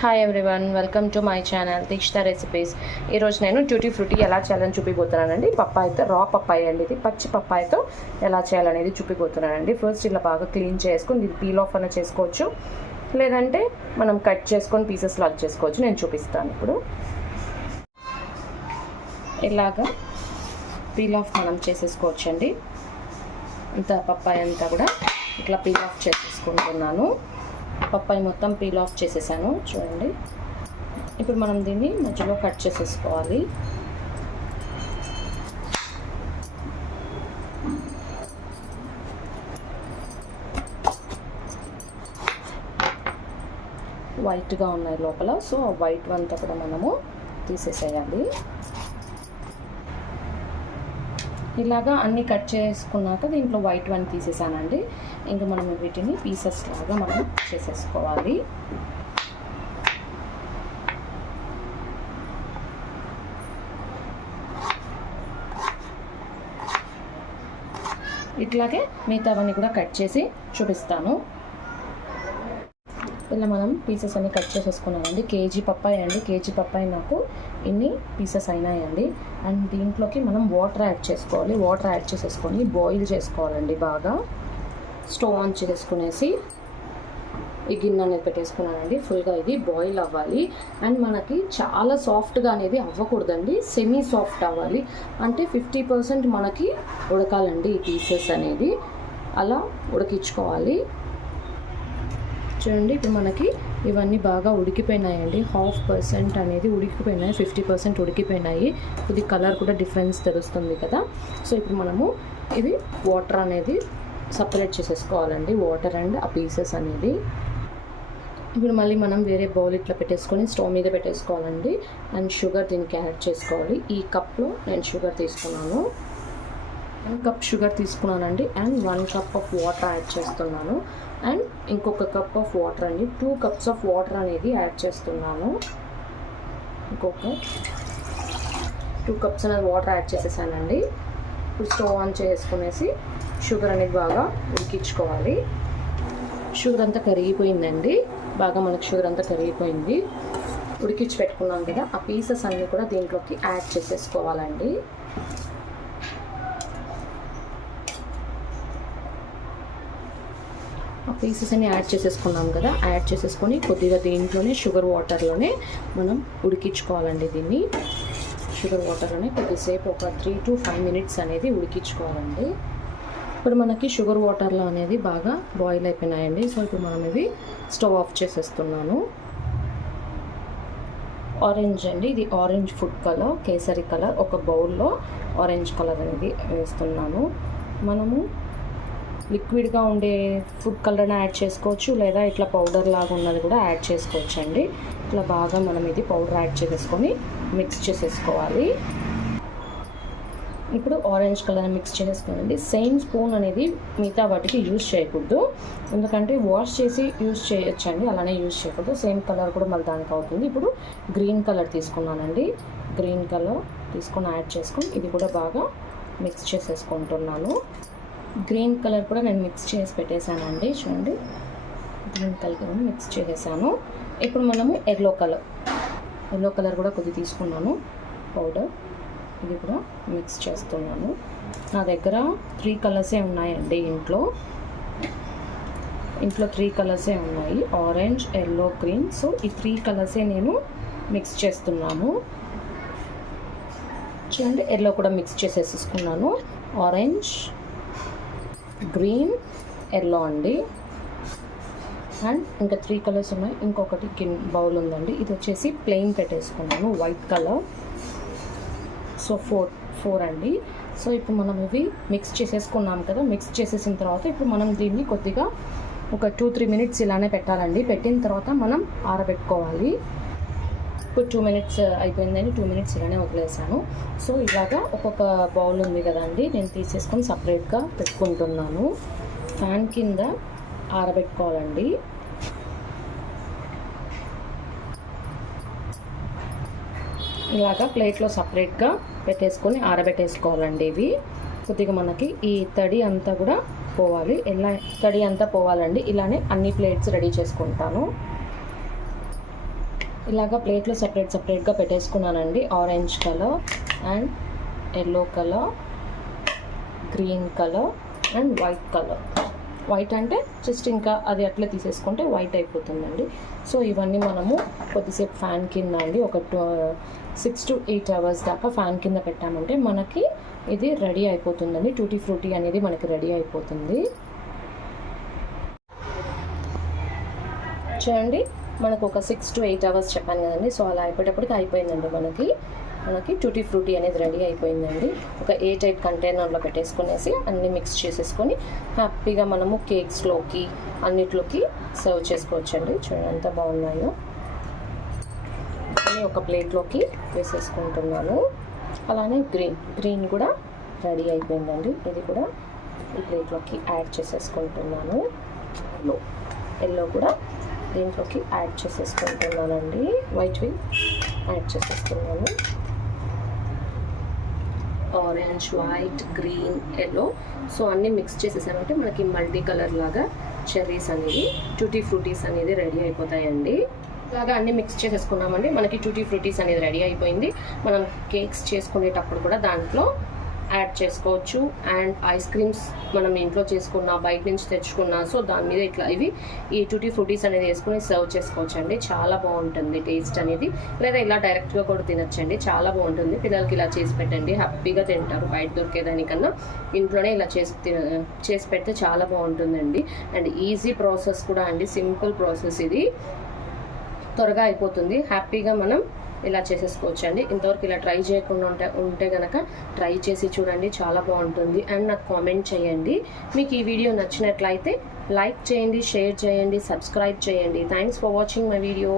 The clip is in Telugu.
Hi everyone, welcome to my channel Dikshita recipes. ఈరోజు నేను ట్యూటీ ఫ్రూటీ ఎలా చేయాలని చూపిపోతున్నానండి. పప్పాయితో, రా పప్పాయి అండి, ఇది పచ్చి పప్పాయితో ఎలా చేయాలనేది చూపిపోతున్నానండి. ఫస్ట్ ఇలా బాగా క్లీన్ చేసుకొని ఇది పీల్ ఆఫ్ అన్న చేసుకోవచ్చు, లేదంటే మనం కట్ చేసుకొని పీసెస్ లాగా చేసుకోవచ్చు. నేను చూపిస్తాను ఇప్పుడు. ఇలాగా పీల్ ఆఫ్ మనం చేసేసుకోవచ్చండి. అంత పప్పాయి అంతా కూడా ఇట్లా పీల్ ఆఫ్ చేసేసుకుంటున్నాను. పప్పాయి మొత్తం పీల్ ఆఫ్ చేసేసాను చూడండి. ఇప్పుడు మనం దీన్ని మధ్యలో కట్ చేసేసుకోవాలి. వైట్గా ఉన్నాయి లోపల, సో ఆ వైట్ అంతా కూడా మనము తీసేసేయాలి. ఇలాగా అన్నీ కట్ చేసుకున్నాక దీంట్లో వైట్ వన్ తీసేసానండి. ఇంకా మనం వీటిని పీసెస్ లాగా మనం చేసేసుకోవాలి. ఇట్లాగే మిగతావన్నీ కూడా కట్ చేసి చూపిస్తాను. ఇలా మనం పీసెస్ అన్నీ కట్ చేసేసుకున్నానండి. కేజీ పప్పాయి అండి, కేజీ పప్పాయి నాకు ఇన్ని పీసెస్ అయినాయండి. అండ్ దీంట్లోకి మనం వాటర్ యాడ్ చేసుకోవాలి. వాటర్ యాడ్ చేసేసుకొని బాయిల్ చేసుకోవాలండి. బాగా స్టవ్ ఆన్ చేసుకునేసి ఈ గిన్నె అనేది పెట్టేసుకున్నానండి. ఫుల్గా ఇది బాయిల్ అవ్వాలి. అండ్ మనకి చాలా సాఫ్ట్గా అనేది అవ్వకూడదండి, సెమీ సాఫ్ట్ అవ్వాలి. అంటే 50% మనకి ఉడకాలండి ఈ పీసెస్ అనేది. అలా ఉడికించుకోవాలి. చూడండి, ఇప్పుడు మనకి ఇవన్నీ బాగా ఉడికిపోయినాయండి. 50% అనేది ఉడికిపోయినాయి, 50% ఉడికిపోయినాయి. ఇది కలర్ కూడా డిఫరెన్స్ తెలుస్తుంది కదా. సో ఇప్పుడు మనము ఇవి వాటర్ అనేది సపరేట్ చేసేసుకోవాలండి, వాటర్ అండ్ ఆ పీసెస్ అనేది. ఇప్పుడు మళ్ళీ మనం వేరే బౌల్ ఇట్లా పెట్టేసుకొని స్టవ్ మీద పెట్టేసుకోవాలండి. అండ్ షుగర్ దీనికి యాడ్ చేసుకోవాలి. ఈ కప్లో నేను షుగర్ తీసుకున్నాను, 1 కప్ షుగర్ తీసుకున్నానండి. And 1 cup of water add చేస్తున్నాను. అండ్ ఇంకొక కప్ ఆఫ్ వాటర్ అండి, 2 కప్స్ ఆఫ్ వాటర్ అనేది యాడ్ చేస్తున్నాను. ఇంకొక 2 కప్స్ అనేది వాటర్ యాడ్ చేసేసానండి. ఇప్పుడు స్టవ్ ఆన్ చేసుకునేసి షుగర్ అనేది బాగా ఉడికించుకోవాలి. షుగర్ అంతా కరిగిపోయిందండి, బాగా మనకు షుగర్ అంతా కరిగిపోయింది. ఉడికించి పెట్టుకున్నాం కదా, ఆ పీసెస్ అన్నీ కూడా దీంట్లోకి యాడ్ చేసేసుకోవాలండి. ఆ పీసెస్ అన్ని యాడ్ చేసేసుకున్నాం కదా, యాడ్ చేసేసుకొని కొద్దిగా దీంట్లోనే షుగర్ వాటర్లోనే మనం ఉడికించుకోవాలండి. దీన్ని షుగర్ వాటర్లోనే కొద్దిసేపు ఒక 3 to 5 minutes అనేది ఉడికించుకోవాలండి. ఇప్పుడు మనకి షుగర్ వాటర్లో అనేది బాగా బాయిల్ అయిపోయినాయండి. సో ఇప్పుడు మనం ఇవి స్టవ్ ఆఫ్ చేసేస్తున్నాను. ఆరెంజ్ అండి, ఇది orange food colour, kesari colour, ఒక బౌల్లో ఆరెంజ్ కలర్ అనేది వేస్తున్నాను. మనము లిక్విడ్గా ఉండే ఫుడ్ కలర్ని యాడ్ చేసుకోవచ్చు, లేదా ఇట్లా పౌడర్ లాగా ఉన్నది కూడా యాడ్ చేసుకోవచ్చు అండి. ఇట్లా బాగా మనం ఇది పౌడర్ యాడ్ చేసేసుకొని మిక్స్ చేసేసుకోవాలి. ఇప్పుడు ఆరెంజ్ కలర్ మిక్స్ చేసేసుకోండి. సేమ్ స్పూన్ అనేది మిగతా వాటికి యూజ్ చేయకూడదు, ఎందుకంటే వాష్ చేసి యూజ్ చేయొచ్చండి, అలానే యూజ్ చేయకూడదు. సేమ్ కలర్ కూడా మళ్ళీ దానికి అవుతుంది. ఇప్పుడు గ్రీన్ కలర్ తీసుకున్నానండి, గ్రీన్ కలర్ తీసుకొని యాడ్ చేసుకొని ఇది కూడా బాగా మిక్స్ చేసేసుకుంటున్నాను. గ్రీన్ కలర్ కూడా నేను మిక్స్ చేసి పెట్టేశానండి. చూడండి, గ్రీన్ కలర్ మిక్స్ చేసేసాను. ఇప్పుడు మనము ఎల్లో కలర్ కూడా కొద్దిగా తీసుకున్నాను పౌడర్, ఇది కూడా మిక్స్ చేస్తున్నాను. నా దగ్గర 3 కలర్సే ఉన్నాయండి ఇంట్లో 3 కలర్సే ఉన్నాయి, ఆరెంజ్, ఎల్లో, గ్రీన్. సో ఈ 3 కలర్సే నేను మిక్స్ చేస్తున్నాను. చూడండి, ఎల్లో కూడా మిక్స్ చేసేసుకున్నాను. ఆరెంజ్, గ్రీన్, ఎల్లో అండి. అండ్ ఇంకా 3 కలర్స్ ఉన్నాయి. ఇంకొకటి బౌల్ ఉందండి, ఇది వచ్చేసి ప్లెయిన్ పెట్టేసుకున్నాను, వైట్ కలర్. సో 4 అండి. సో ఇప్పుడు మనం ఇవి మిక్స్ చేసేసుకున్నాం కదా, మిక్స్ చేసేసిన తర్వాత ఇప్పుడు మనం దీన్ని కొద్దిగా ఒక 2-3 minutes ఇలానే పెట్టాలండి. పెట్టిన తర్వాత మనం ఆరబెట్టుకోవాలి. ఇప్పుడు 2 minutes అయిపోయిందని 2 minutes ఇలానే వదిలేసాను. సో ఇలాగా ఒక్కొక్క బౌల్ ఉంది కదండి, నేను తీసేసుకొని సపరేట్గా పెట్టుకుంటున్నాను. ఫ్యాన్ కింద ఆరబెట్టుకోవాలండి. ఇలాగా ప్లేట్లో సపరేట్గా పెట్టేసుకొని ఆరబెట్టేసుకోవాలండి. ఇవి కొద్దిగా మనకి ఈ తడి అంతా కూడా పోవాలి, ఇలా తడి అంతా పోవాలండి. ఇలానే అన్ని ప్లేట్స్ రెడీ చేసుకుంటాను. ఇలాగ ప్లేట్లో సపరేట్గా పెట్టేసుకున్నానండి. Orange colour and yellow colour, green colour and white colour. White అంటే జస్ట్ ఇంకా అది అట్లా తీసేసుకుంటే వైట్ అయిపోతుందండి. సో ఇవన్నీ మనము కొద్దిసేపు ఫ్యాన్ కింద అండి ఒక 6 to 8 hours దాకా ఫ్యాన్ కింద పెట్టామంటే మనకి ఇది రెడీ అయిపోతుందండి. టూటీ ఫ్రూటీ అనేది మనకి రెడీ అయిపోతుంది. చూడండి మనకు ఒక 6 to 8 hours చెప్పాను కదండి. సో అలా అయిపోయేటప్పటికి అయిపోయిందండి. మనకి టూటీ ఫ్రూటీ అనేది రెడీ అయిపోయిందండి. ఒక ఎయిర్ టైట్ కంటైనర్లో పెట్టేసుకునేసి అన్నీ మిక్స్ చేసేసుకొని హ్యాపీగా మనము కేక్స్లోకి అన్నిట్లోకి సర్వ్ చేసుకోవచ్చండి. చూడండి ఎంత బాగున్నాయో. ఒక ప్లేట్లోకి వేసేసుకుంటున్నాను. అలానే గ్రీన్ కూడా రెడీ అయిపోయిందండి. ఇది కూడా ఈ ప్లేట్లోకి యాడ్ చేసేసుకుంటున్నాను. ఎల్లో కూడా దీంట్లోకి యాడ్ చేసేసుకుంటున్నానండి. వైట్వి యాడ్ చేసేస్తున్నాను. Orange, white, green, yellow. So అన్నీ మిక్స్ చేసేసామంటే మనకి మల్టీ కలర్ లాగా చెర్రీస్ అనేది టూటీ ఫ్రూటీస్ అనేది రెడీ అయిపోతాయండి. ఇలాగా అన్నీ మిక్స్ చేసేసుకున్నామండి. మనకి టూటీ ఫ్రూటీస్ అనేది రెడీ అయిపోయింది. మనం కేక్స్ చేసుకునేటప్పుడు కూడా దాంట్లో యాడ్ చేసుకోవచ్చు. అండ్ ఐస్ క్రీమ్స్ మనం ఇంట్లో చేసుకున్నా బయట నుంచి తెచ్చుకున్నా సో దాని మీద ఇట్లా ఈ టూటీ ఫ్రూటీస్ అనేది వేసుకుని సర్వ్ చేసుకోవచ్చు అండి. చాలా బాగుంటుంది టేస్ట్ అనేది. లేదా ఇలా డైరెక్ట్గా కూడా తినచ్చండి. చాలా బాగుంటుంది. పిల్లలకి ఇలా చేసి పెట్టండి, హ్యాపీగా తింటారు. బయట దొరికేదానికన్నా ఇంట్లోనే ఇలా చేసి పెడితే చాలా బాగుంటుందండి. అండ్ ఈజీ ప్రాసెస్ కూడా అండి. సింపుల్ ప్రాసెస్ ఇది. త్వరగా అయిపోతుంది. హ్యాపీగా మనం ఇలా చేసేసుకోవచ్చు అండి. ఇంతవరకు ఇలా ట్రై చేయకుండా ఉంటే కనుక ట్రై చేసి చూడండి, చాలా బాగుంటుంది. అండ్ నాకు కామెంట్ చేయండి. మీకు ఈ వీడియో నచ్చినట్లయితే లైక్ చేయండి, షేర్ చేయండి, సబ్స్క్రైబ్ చేయండి. Thanks for watching my video.